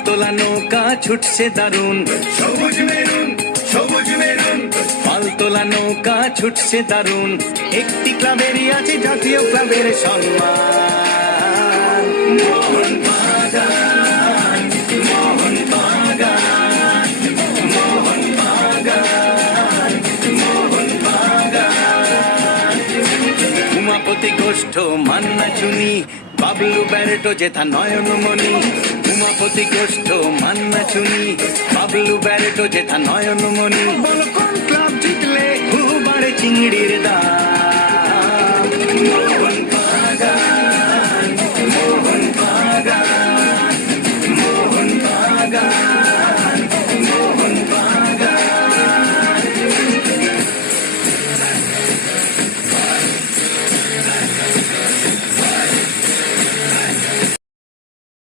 পালতোলা নৌকা ছুটছে দারুণ, সবুজ মেরুন সবুজ মেরুন। পালতোলা নৌকা ছুটছে দারুণ, একটি ক্লাবেরই আছে জাতীয় ক্লাবের সম্মান। মোহন বাগান মোহন বাগান মোহন বাগান মোহন বাগান। উমাপতি গোষ্ঠ মান্না চুনি, বাবলু ব্যারেটো জেঠা নয়নমণি। উমাপতি গোষ্ঠ মান্না চুনি, বাবলু ব্যারেটো জেঠা নয়নমণি। বলো কোন ক্লাব জিতলে খুব বাড়ে চিংড়ির দাম?